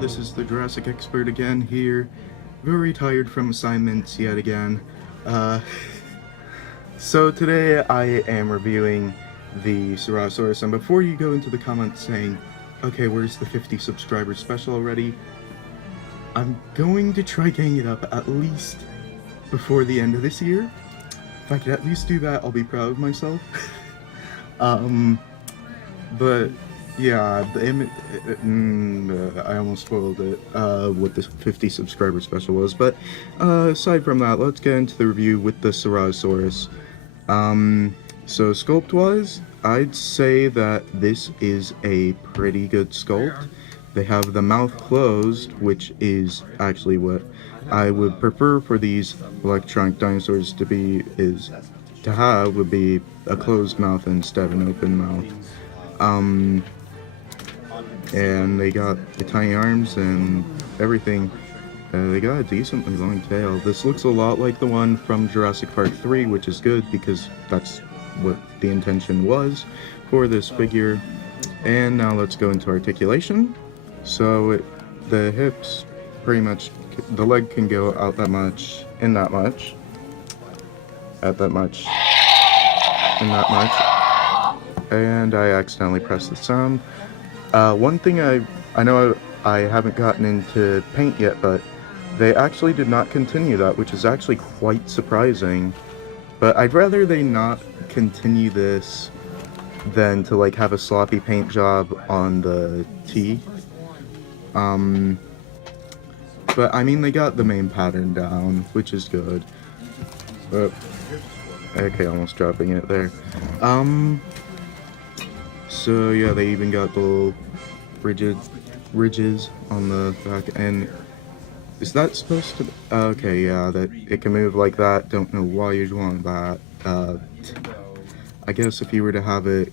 this is the Jurassic Expert again here. Very tired from assignments yet again. So today I am reviewing the Ceratosaurus, and before you go into the comments saying, okay, where's the 50 subscriber special already? I'm going to try getting it up at least before the end of this year. If I could at least do that, I'll be proud of myself. But yeah, I almost spoiled it, what the 50 subscriber special was, but aside from that, let's get into the review with the Ceratosaurus. So sculpt-wise, I'd say that this is a pretty good sculpt. They have the mouth closed, which is actually what I would prefer for these electronic dinosaurs to be, would be a closed mouth instead of an open mouth. And they got the tiny arms and everything. They got a decently long tail. This looks a lot like the one from Jurassic Park 3, which is good because that's what the intention was for this figure. And now let's go into articulation. So the hips, pretty much, the leg can go out that much, in that much, out that much, in that much. And I accidentally pressed the sound. One thing I know I haven't gotten into paint yet, but they actually did not continue that, which is actually quite surprising. But I'd rather they not continue this than to like have a sloppy paint job on the T. But I mean, they got the main pattern down, which is good. Okay, almost dropping it there. So yeah, they even got the little ridges on the back end. Is that supposed to be? Okay, yeah, that it can move like that. Don't know why you'd want that. I guess if you were to have it,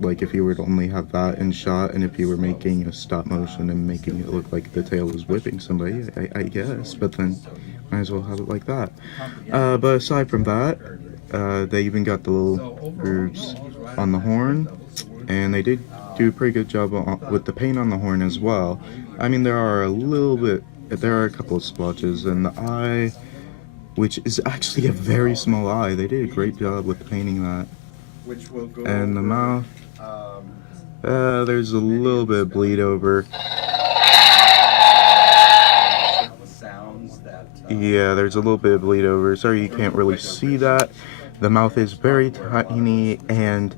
like if you were to only have that in shot, and if you were making a stop motion and making it look like the tail was whipping somebody, I guess, but then might as well have it like that. But aside from that, they even got the little grooves on the horn, and they did do a pretty good job with the paint on the horn as well. I mean, there are a couple of splotches, and the eye, which is actually a very small eye, they did a great job with painting that. And the mouth, there's a little bit of bleed over. Yeah, there's a little bit of bleed over. Sorry you can't really see that. The mouth is very tiny, and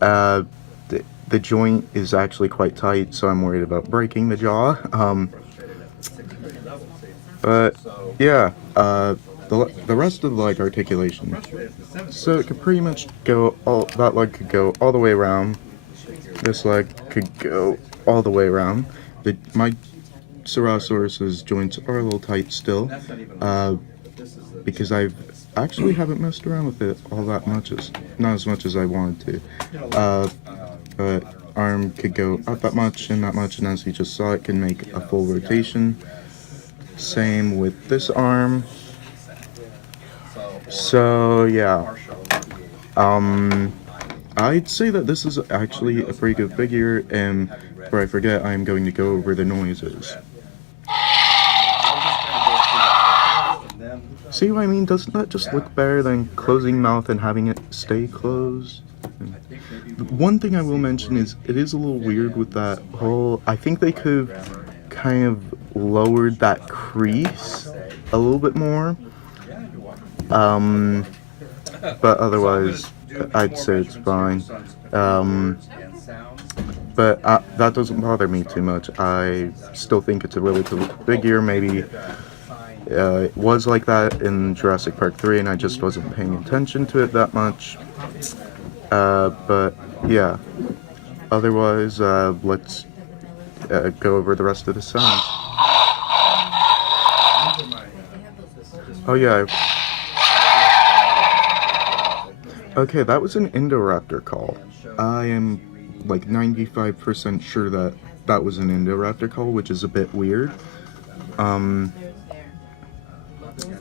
the joint is actually quite tight, so I'm worried about breaking the jaw. But yeah, the rest of the leg articulation. So it could pretty much go that leg could go all the way around. This leg could go all the way around. My Ceratosaurus's joints are a little tight still, because I actually haven't messed around with it all that much, not as much as I wanted to. But arm could go up that much, and as you just saw, it can make a full rotation. Same with this arm. So yeah, I'd say that this is actually a pretty good figure, and before I forget, I'm going to go over the noises. See what I mean? Doesn't that just look better than closing mouth and having it stay closed? One thing I will mention is it is a little weird with that whole, I think they could have kind of lowered that crease a little bit more. But otherwise, I'd say it's fine. But that doesn't bother me too much. I still think it's a really cool figure. Maybe it was like that in Jurassic Park 3, and I just wasn't paying attention to it that much. But yeah, otherwise, let's go over the rest of the sounds. Oh yeah. Okay, that was an Indoraptor call. I am like 95% sure that that was an Indoraptor call, which is a bit weird.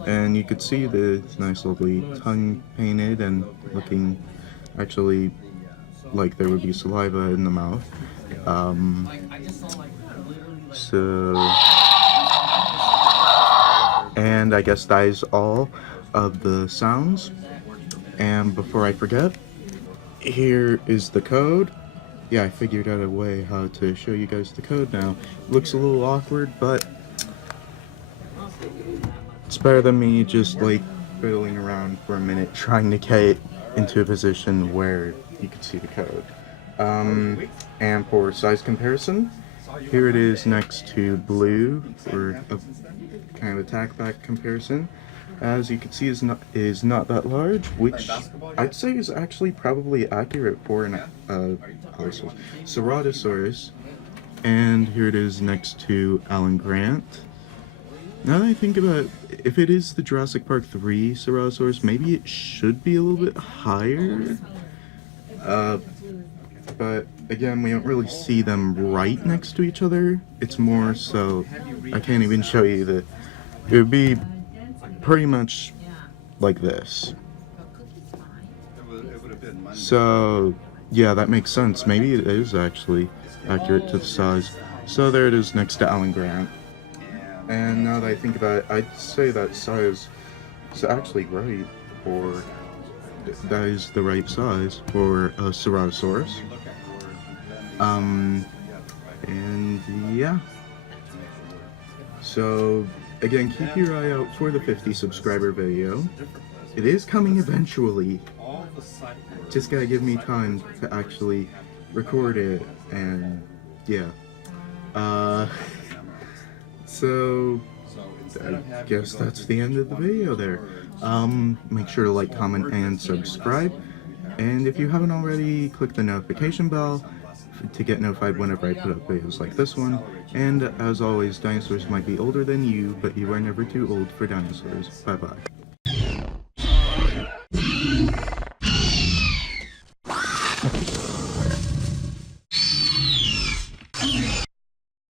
And you could see the nice lovely tongue painted and looking actually like there would be saliva in the mouth. So, and I guess that is all of the sounds. And before I forget, here is the code. Yeah, I figured out a way how to show you guys the code now. Looks a little awkward, but it's better than me just like fiddling around for a minute trying to get into a position where you can see the code. And for size comparison, here it is next to blue for a kind of attack back comparison. As you can see, is not that large, which I'd say is actually probably accurate for an Ceratosaurus. And here it is next to Alan Grant. Now that I think about it, if it is the Jurassic Park 3 Ceratosaurus, maybe it should be a little bit higher. But again, we don't really see them right next to each other. It's more so, I can't even show you the, it would be pretty much like this. So, yeah, that makes sense. Maybe it is actually accurate to the size. So there it is next to Alan Grant. And now that I think about it, I'd say that size is actually right for, that is the right size for a Ceratosaurus. And yeah. So, again, keep your eye out for the 50 subscriber video. It is coming eventually. Just gotta give me time to actually record it, and yeah. So, I guess that's the end of the video there. Make sure to like, comment, and subscribe. And if you haven't already, click the notification bell to get notified whenever I put up videos like this one. And as always, dinosaurs might be older than you, but you are never too old for dinosaurs. Bye bye.